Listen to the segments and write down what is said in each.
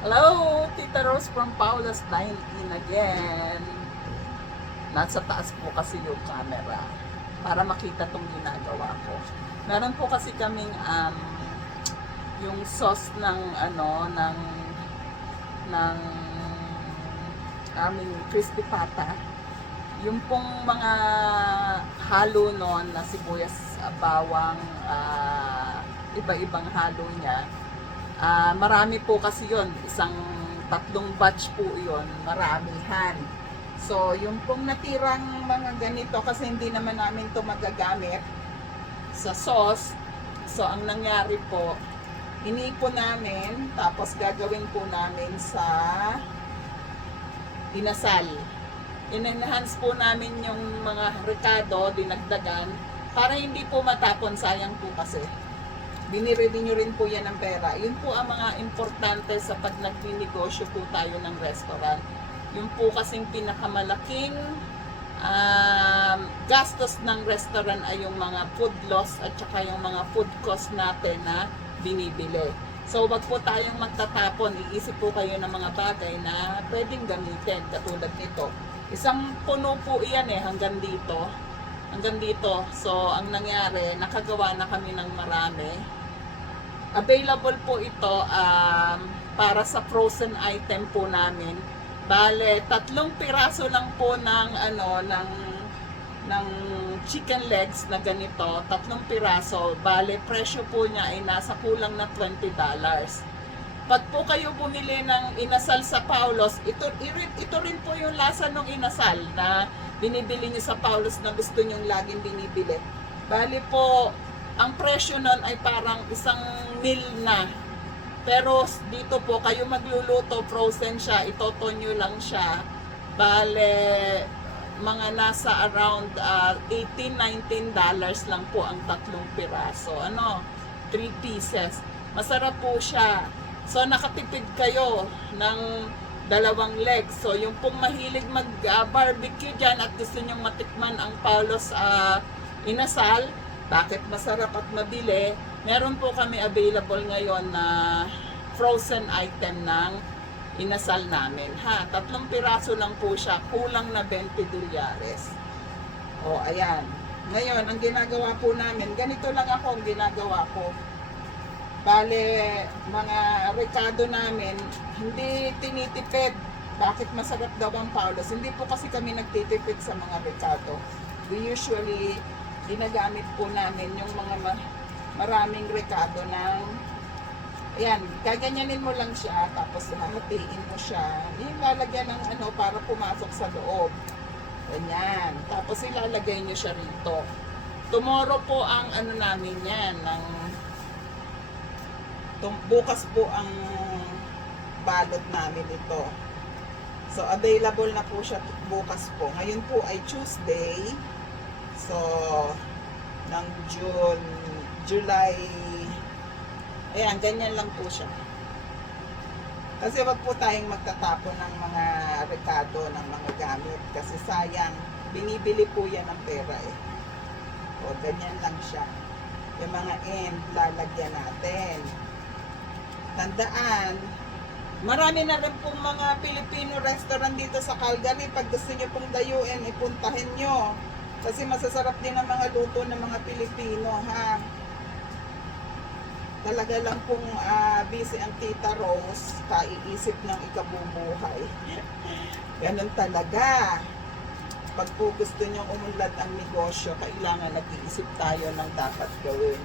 Hello, Tita Rose from Paula's 19 again. Nasa taas po kasi yung camera para makita tong ginagawa ko. Meron po kasi kaming yung sauce ng ng aming crispy pata. Yung pong mga halo noon na sibuyas, bawang, iba-ibang halo niya. Marami po kasi yon, tatlong batch po yon, maramihan. So, yung pong natirang mga ganito, kasi hindi naman namin to magagamit sa sauce. So, ang nangyari po, inipon namin, tapos gagawin po namin sa inasal. In-enhance po namin yung mga rekado, dinagdagan, para hindi po matapon, sayang po kasi binirili nyo rin po yan ng pera. Yun po ang mga importante sa pag nagninegosyo po tayo ng restaurant. Yun po kasing pinakamalaking gastos ng restaurant ay yung mga food loss at saka yung mga food cost natin na binibili. So wag po tayong magtatapon, iisip po kayo ng mga bagay na pwedeng gamitin katulad nito. Isang puno po iyan hanggang dito. Hanggang dito. So ang nangyari, nakagawa na kami ng marami. Available po ito para sa frozen item po namin. Bale, 3 piraso lang po ng chicken legs na ganito, 3 piraso. Bale, presyo po niya ay nasa kulang na $20. Pag po kayo bumili ng inasal sa Paulos, ito rin po yung lasa ng inasal na binibili niyo sa Paulos na gusto niyo laging binibili. Bali po, ang presyo nun ay parang isang meal na. Pero dito po, kayo magluluto, frozen siya, itotonyo lang siya. Bale, mga nasa around $18-19 lang po ang 3 piraso. 3 pieces. Masarap po siya. So, nakatipid kayo ng 2 legs. So, yung pong mahilig mag-barbecue dyan at gusto nyong matikman ang Paulos inasal, bakit masarap at mabili, meron po kami available ngayon na frozen item ng inasal namin. 3 piraso lang po siya, kulang na $20. O, ayan. Ngayon, ang ginagawa po namin, ganito lang ako ang ginagawa ko. Bale, mga rekado namin, hindi tinitipid. Bakit masarap daw ang Paulos? Hindi po kasi kami nagtitipid sa mga rekado. We usually ginagamit po namin yung mga maraming rekado ng, ayan, gaganyanin mo lang siya, tapos hahatiin mo siya, yung lalagyan ng para pumasok sa loob, ganyan, tapos ilalagay nyo siya rito. Tomorrow po ang namin yan, bukas po ang balot namin ito. So available na po siya bukas po. Ngayon po ay Tuesday. So, ng July, ayan, ganyan lang po siya. Kasi wag po tayong magtatapon ng mga rekado, ng mga gamit. Kasi sayang, binibili po yan ng pera O, ganyan lang siya. Yung mga end, lalagyan natin. Tandaan, marami na rin pong mga Filipino restaurant dito sa Calgary. Pag gusto nyo pong dayuin, ipuntahin nyo. Kasi masasarap din ang mga luto ng mga Pilipino, Talaga lang pong busy ang Tita Rose, kaiisip ng ikabubuhay. Ganun talaga. Pag po gusto nyo umunlad ang negosyo, kailangan nag-iisip tayo ng dapat gawin.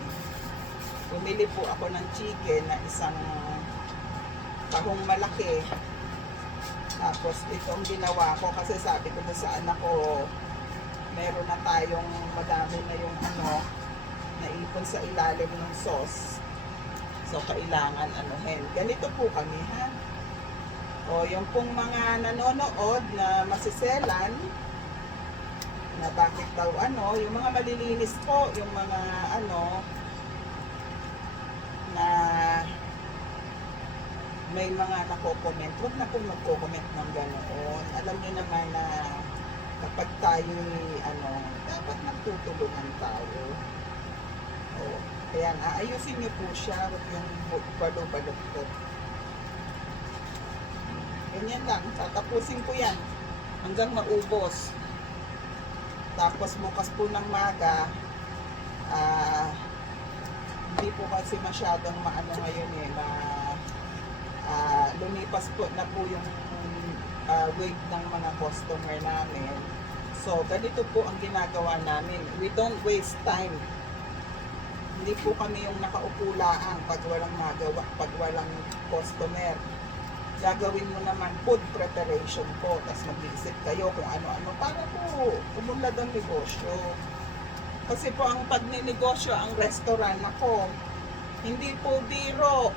Bumili po ako ng chicken na isang kahong malaki. Tapos itong ginawa ko kasi sabi ko sa anak ko, meron na tayong madami na yung naipon sa ilalim ng sauce. So, kailangan ganito po kami, O, yung pong mga nanonood na masiselan, na bakit daw yung mga malilinis po, yung mga na may mga nako-comment, huwag na pong magko-comment ng ganoon. Alam niyo naman na kapag tayo dapat nagtutulungan tayo. Ayan, aayusin niyo po siya, huwag yung balo-balot. Ganyan lang. Tatapusin ko yan hanggang maubos. Tapos bukas po ng maga, hindi po kasi masyadong maano ngayon eh, na lumipas po na po yung wave ng mga customer namin. So, ganito po ang ginagawa namin. We don't waste time. Hindi po kami yung nakaupo laang pag walang magawa, pag walang customer. Gagawin mo naman food preparation po. Tapos mag-iisip kayo kung ano-ano para po umunlad ang negosyo. Kasi po ang pagninegosyo ang restaurant ako, hindi po biro.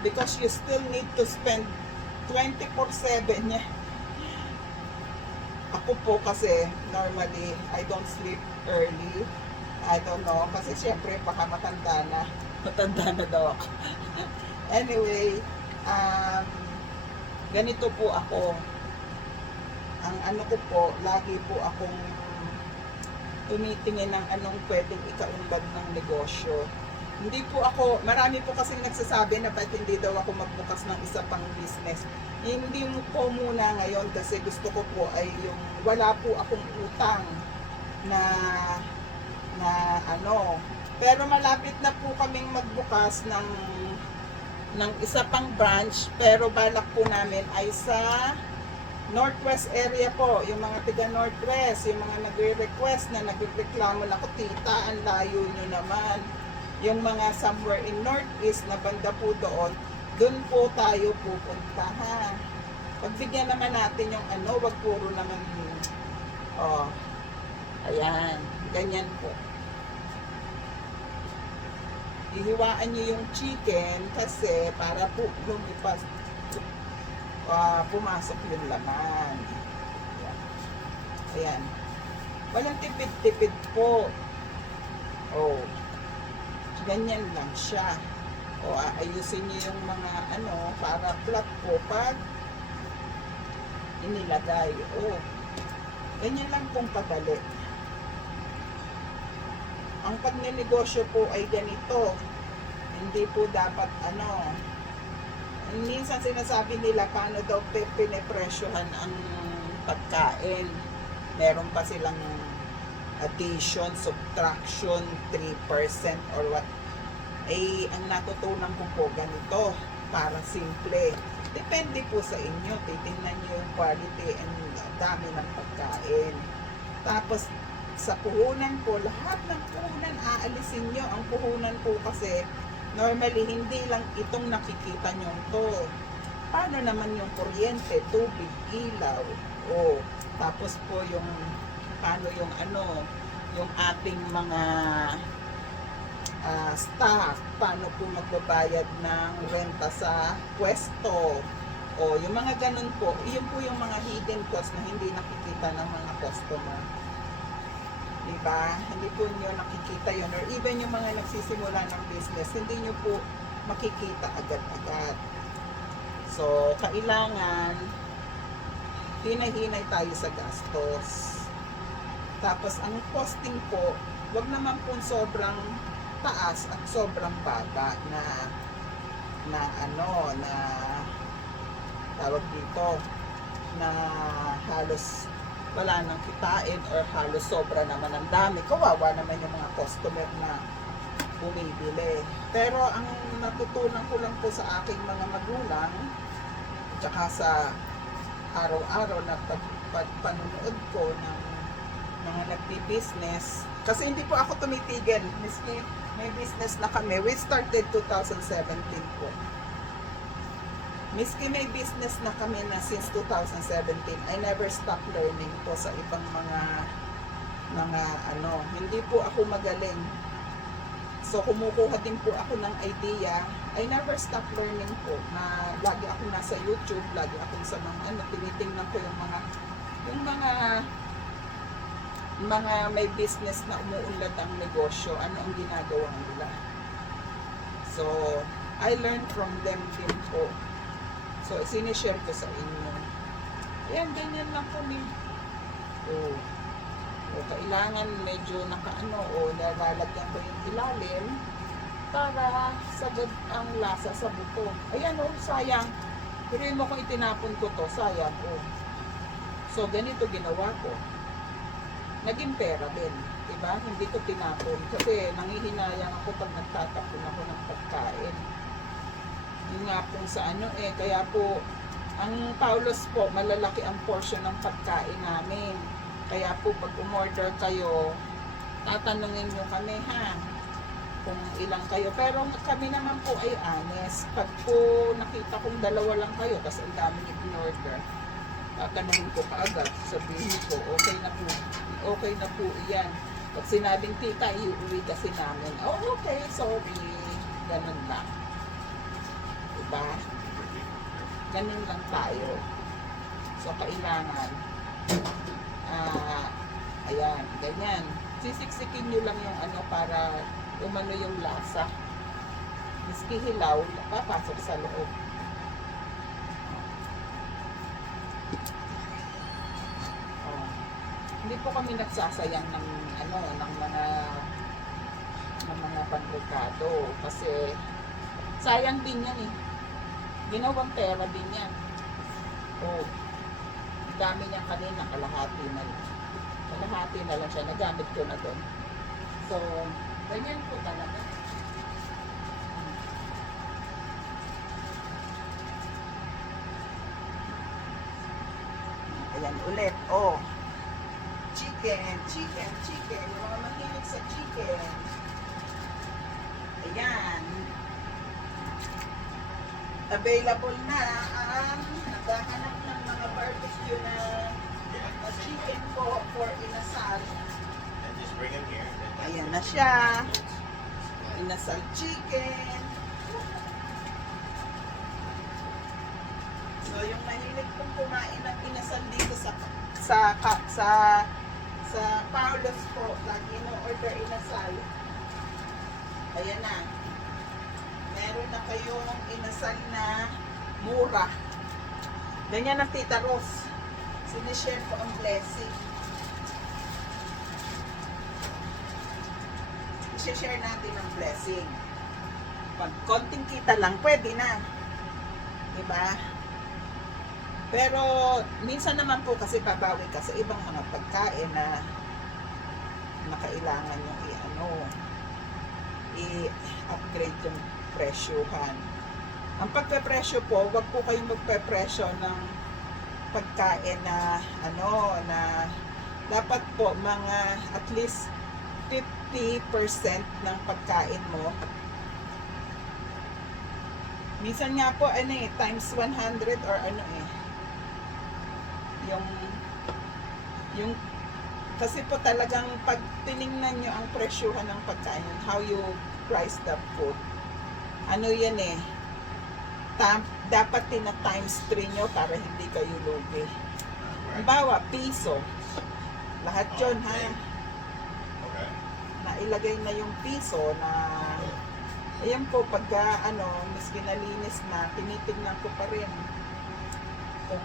Because you still need to spend 24/7 niya. Ako po kasi normally I don't sleep early. I don't know kasi syempre baka matanda na. Matanda na daw ako. Anyway, ganito po ako. Ang ano ko po, lagi po akong tumitingin ng anong pwedeng ikaunlad ng negosyo. Hindi po ako, marami po kasing nagsasabi na ba't hindi daw ako magbukas ng isa pang business. Hindi po muna ngayon kasi gusto ko po ay yung wala po akong utang na ano. Pero malapit na po kaming magbukas ng isa pang branch, pero balak po namin ay sa Northwest area po, yung mga tiga Northwest, yung mga nagre-request na nagreklamo na ko, tita, ang layo nyo naman. Yung mga somewhere in Northeast na banda po doon po tayo pupunta ha. Pagbigyan naman natin yung ano, wag puro naman ayan, ganyan po. Ihiwaan nyo yung chicken kasi para po lumipas, pumasok yung laman. Ayan. Walang tipid-tipid po. Ganyan lang siya. Ayusin niyo yung mga ano, para flat po pag inilagay. Ganyan lang pong kadali. Ang pagnenegosyo po ay ganito. Hindi po dapat ano. Minsan sinasabi nila paano daw pinepresyohan ang pagkain. Meron pa silang addition, subtraction, 3% or what. Ang natutunan ko po ganito, para simple. Depende po sa inyo, titingnan nyo yung quality and dami ng pagkain. Tapos, sa puhunan po, lahat ng puhunan aalisin nyo. Ang puhunan po kasi, normally, hindi lang itong nakikita nyo to. Paano naman yung kuryente, tubig, ilaw, tapos po yung paano yung ano, yung ating mga staff, paano po magbabayad ng renta sa pwesto, yung mga ganun po, yun po yung mga hidden costs na hindi nakikita ng mga customer. Diba? Hindi po nyo nakikita yun, or even yung mga nagsisimula ng business, hindi nyo po makikita agad-agad. So, kailangan hinay-hinay tayo sa gastos. Tapos, ang costing po, wag naman po sobrang taas at sobrang baba na tawag dito, na halos wala nang kitain or halos sobra naman ang dami. Kawawa naman yung mga customer na bumibili. Pero ang natutunan ko lang po sa aking mga magulang, tsaka sa araw-araw na pagpanunood ko ng mga nagbi-business, kasi hindi po ako tumitigil. Miski may business na kami, we started 2017 po. Miski may business na kami na since 2017, I never stop learning po sa ibang mga ano, hindi po ako magaling. So kumukuha din po ako ng idea, I never stop learning po, na lagi ako nasa YouTube, lagi ako sa mga ano, tinitingnan ko yung mga may business na umuunlad ang negosyo, ano ang ginagawa nila. So, I learned from them din po. So, sinishare ko sa inyo. Ayan, ganyan lang po ni. Kailangan medyo nalalagyan ko yung ilalim para sagad ang lasa sa buto. Ayan sayang. Pero mo kung itinapon ko to, sayang oh. So ganito ginawa ko. Naging pera din, diba? Hindi ko tinapon kasi nangihinayang ako pag nagtatapon ako ng pagkain. Yun nga po sa ano kaya po ang Paulos po, malalaki ang portion ng pagkain namin. Kaya po pag umorder kayo, tatanungin nyo kami ha, kung ilang kayo. Pero kami naman po ay honest. Pag po nakita kong dalawa lang kayo, tapos ang dami in-order, tatanungin ko kaagad, sabihin ko, okay na po iyan. Pag sinabing tita, iuwi kasi namin. Oh, okay, sorry. Ganun lang. Diba? Ganun lang tayo. So, kailangan, ayan, ganyan. Sisiksikin nyo lang yung ano para umano yung lasa. Miski hilaw, papasok sa loob. Hindi po kami nagsasayang ng ano ng mga panrekado kasi sayang din yan ginawang pera din yan. Dami niya kanina, kalahati na lang siya, nagamit ko na doon. So ganyan po talaga. Ayan ulit, chicken. Yung mga mahilig sa chicken. Ayan. Available na ang naghahanap ng mga barbecue na chicken po for inasal. Ayan na siya. Inasal chicken. So, yung mahilig kong kumain ng inasal dito sa Paulos po, lagi mo order inasal. Ayan na. Meron na kayong inasal na mura. Ganyan ang Tita Ros. Sinishare ko ang blessing. I-share natin ang blessing. Pag konting kita lang, pwede na. Diba? Pero minsan naman po kasi babawi ka sa ibang mga pagkain na kailangan yung i-upgrade yung presyuhan. Ang pagpe-presyo po, wag po kayong magpe-presyo ng pagkain na na dapat po mga at least 50% ng pagkain mo. Minsan nga po times 100 or yung kasi po talagang pag tiningnan nyo ang presyuhan ng pagkain, how you price the food, yan dapat times 3 nyo para hindi kayo lugi. Halimbawa, piso. Lahat yun nailagay na yung piso na ayan po, pagka miski nalinis na, tinitingnan ko pa rin kung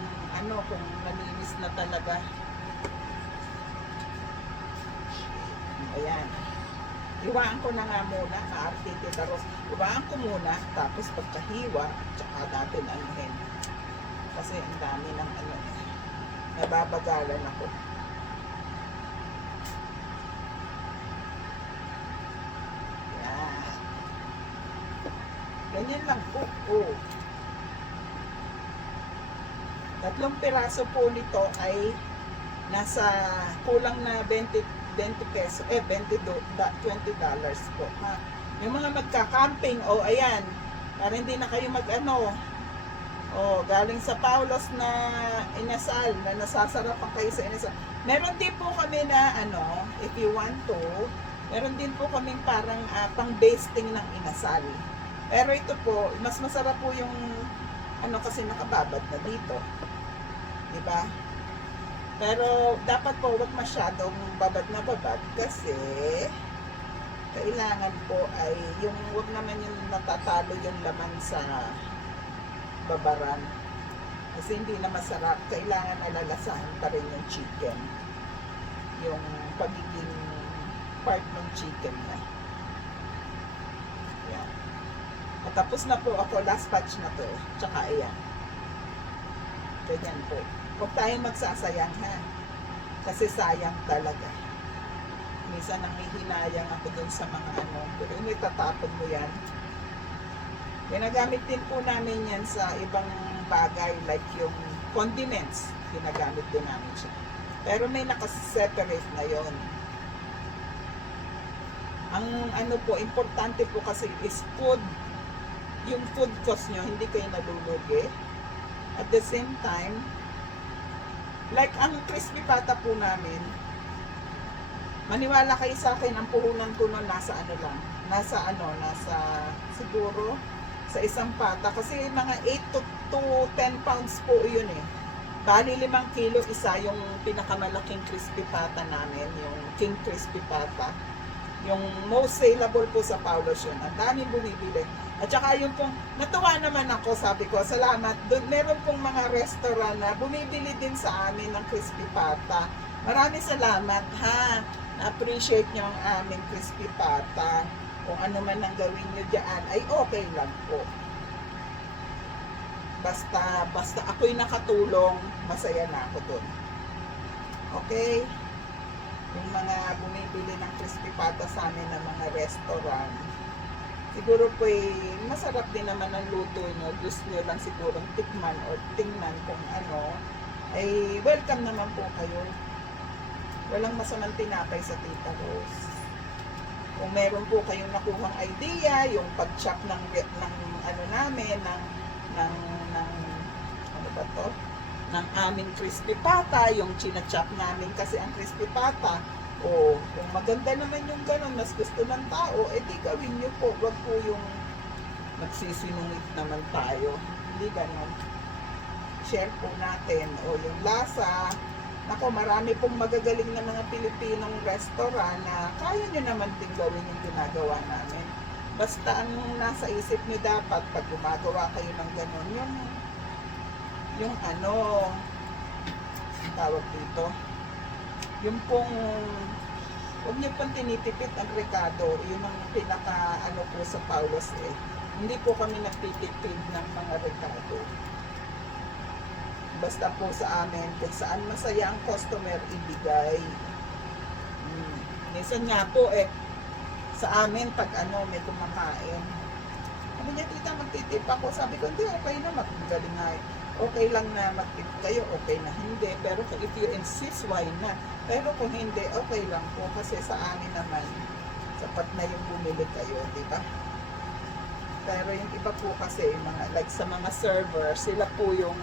nalinis na talaga. Ayan. Iwaan ko na nga muna, Tita Ros. Iwaan ko muna, tapos pagkahiwa, tsaka natin anuhin. Kasi ang dami ng nababagalan ako. Ayan. Ganyan lang po. 3 piraso po nito ay nasa kulang na 20 peso, $20 po. Yung mga magka-camping, ayan, para hindi na kayo galing sa Paulos na inasal, na nasasarapan kayo sa inasal. Meron din po kami na, if you want to, meron din po kami parang pang-basting ng inasal. Pero ito po, mas masarap po yung, kasi nakababad na dito. Diba? Pero dapat po wag masyadong babad na babad kasi kailangan po ay yung wag naman yung natatalo yung laman sa babaran. Kasi hindi na masarap. Kailangan alalasahan pa rin yung chicken. Yung pagiging part ng chicken na. Yan. At tapos na po ako. Last batch na to. Tsaka ayan. Ganyan po. Huwag tayong magsasayang ha. Kasi sayang talaga. Minsan nangihinayang ako dun sa mga ano. Pero may tatapon mo yan. Ginagamit din po namin yan sa ibang bagay like yung condiments. Ginagamit din namin siya. Pero may nakaseparate na yon. Ang ano po, importante po kasi is food. Yung food cost nyo, hindi kayo nalulugi. At the same time, like ang crispy pata po namin, maniwala kayo sa akin, ang puhunan ko nun nasa ano lang, nasa siguro sa isang pata. Kasi mga 8 to 10 pounds po yun eh. Bali 5 kilo isa yung pinakamalaking crispy pata namin, yung king crispy pata. Yung most saleable po sa Paulos yun. Ang daming bumibili. At saka yung pong, natuwa naman ako, sabi ko, salamat. Doon, meron pong mga restaurant na bumibili din sa amin ng crispy pata. Maraming salamat ha. Na-appreciate nyo ang aming crispy pata. Kung ano man ang gawin nyo dyan, ay okay lang po. Basta ako'y nakatulong, masaya na ako doon. Okay? Yung mga bumibili ng crispy pata sa amin ng mga restaurant, siguro po masarap din naman ang luto nyo. Gusto nyo lang siguro tikman o tingnan kung ano, ay welcome naman po kayo. Walang masamang tinapay sa Tita Rose. Kung meron po kayong nakuhang idea, yung pag-chop ng ano namin, ng ano ba to? Ng aming crispy pata, yung chinachop namin kasi ang crispy pata, o kung maganda naman yung ganun, mas gusto ng tao, di gawin nyo po. Wag po yung magsisinungit naman tayo. Hindi ganun. Share po natin. O yung lasa, nako, marami pong magagaling na mga Pilipinong restaurant na kaya nyo naman din gawin yung ginagawa namin. Basta ang nasa isip nyo dapat, pag gumagawa kayo ng ganun, yung ano, tawag dito, yung pong, huwag niyo pong tinitipid ang rekado, yun ang pinaka ano po sa Paulos eh. Hindi po kami nagtitipid ng mga rekado. Basta po sa amin, kung saan masaya ang customer, ibigay. Minsan nga po sa amin, pag ano, may kumakain, sabi niya, tita, magtitip ako. Sabi ko, hindi, okay na, magaling nga eh. Okay lang na mag-tip kayo, okay na hindi. Pero if you insist, why not? Pero kung hindi, okay lang po. Kasi sa amin naman, sapat na yung bumili kayo, di ba? Pero yung iba po kasi, like sa mga server, sila po yung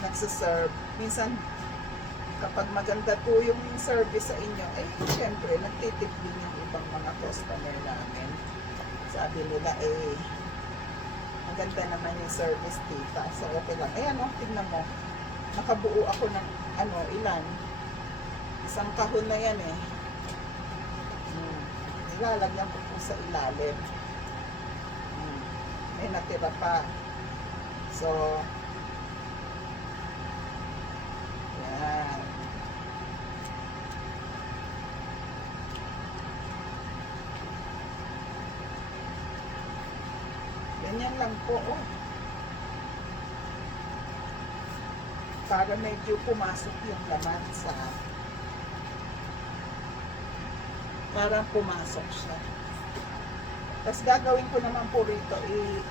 nagsaserve. Minsan, kapag maganda po yung service sa inyo, syempre, nagtitip din yung ibang mga customer namin. Sabi nila, maganda naman yung service, tita. So, okay lang. Ayan, tignan mo. Nakabuo ako ng, ilan? Isang kahon na yan eh. Nilalagyan ko po sa ilalim. May natira pa. So, yan. Ganyan lang po, para medyo pumasok yung laman sa, para pumasok siya. Tapos gagawin ko naman po rito,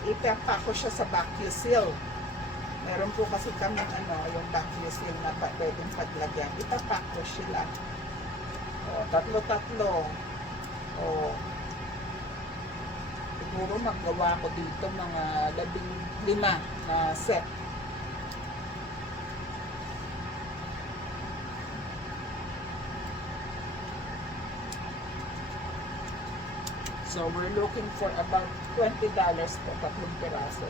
ipapak ko siya sa vacuum seal. Meron po kasi kami yung vacuum seal na pwedeng paglagyan. Ipapak ko sila. Tatlo-tatlo. Siguro maggawa ko dito mga 15 na set. So we're looking for about $20 po, 3 piraso.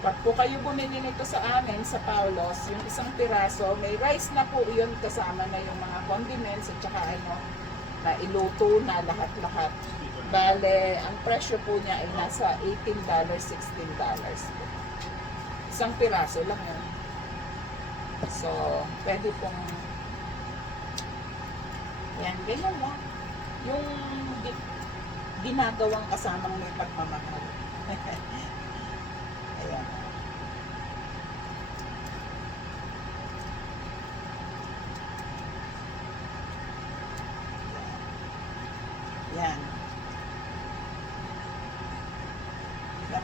Pag po kayo bumili nito sa amin, sa Paulos, yung isang piraso, may rice na po yun, kasama na yung mga condiments at saka na iluto na lahat-lahat. Bale, ang presyo po niya ay nasa $18, $16 po. Isang piraso lang yun. So, pwede pong yan, ganyan lang. Yung ginagawang kasamang may pagmamahal. Ayan.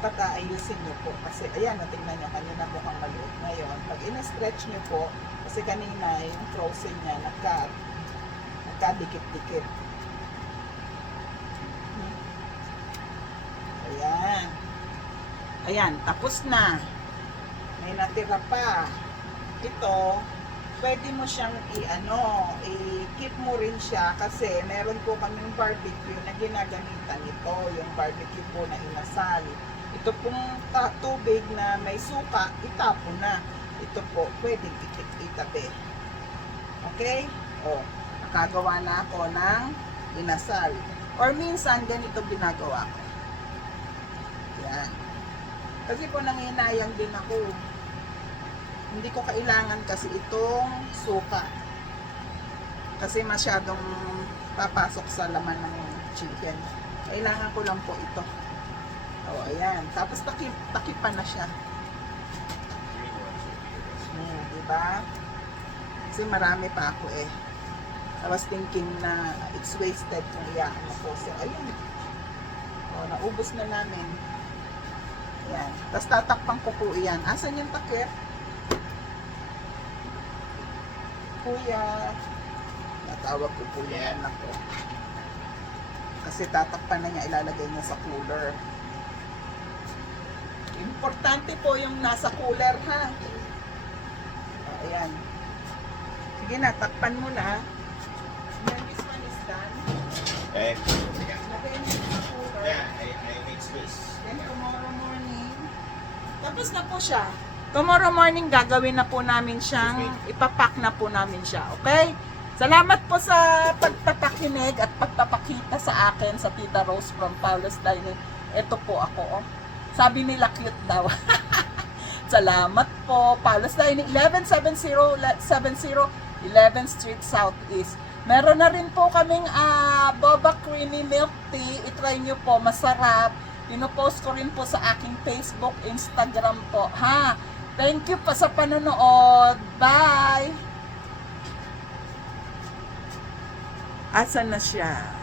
dapat aayusin nyo po. Kasi, ayan, natingnan nyo, kanina mukhang maliit. Ngayon, pag in-stretch nyo po, kasi kanina yung frozen niya, nagkadikit-dikit. Ayan. Ayan, tapos na. May natira pa. Ito, pwede mo siyang i-keep mo rin siya kasi meron po kaming barbecue na ginagamitan nito, yung barbecue po na inasal. Ito pong tubig na may suka, itapon na. Ito po, pwedeng itabi. Okay? O, nakagawa na ako ng inasal. Or minsan, ganito ginagawa ko. Yan. Kasi po nanginayang din ako. Hindi ko kailangan kasi itong suka. Kasi masyadong papasok sa laman ng chicken. Kailangan ko lang po ito. O, ayan. Tapos takipan na siya. Diba? Kasi marami pa ako eh. I was thinking na it's wasted kung iyakan ako. So, ayun. O, naubos na namin. Ayan. Tapos tatakpan ko po iyan. Asan yung takip? Kuya. Natawag ko po yung anak ko. Kasi tatakpan na niya, ilalagay niya sa cooler. Importante po yung nasa cooler, ha? Ayan. Sige na, takpan mo na. Then this one is done. Okay. Lagay niya sa cooler. Yeah, I made space. Then tomorrow morning, tapos na po siya. Tomorrow morning, gagawin na po namin siyang, ipapack na po namin siya. Okay? Salamat po sa pagpapakinig at pagpapakita sa akin sa Tita Rose from Paolo's Dining. Ito po ako. Oh. Sabi nila cute daw. Salamat po. Paolo's Dining, 1170 11th Street Southeast. Meron na rin po kaming boba creamy milk tea. I-try nyo po. Masarap. Pinopost ko rin po sa aking Facebook, Instagram po. Ha? Thank you pa sa panonood. Bye! Asan na siya?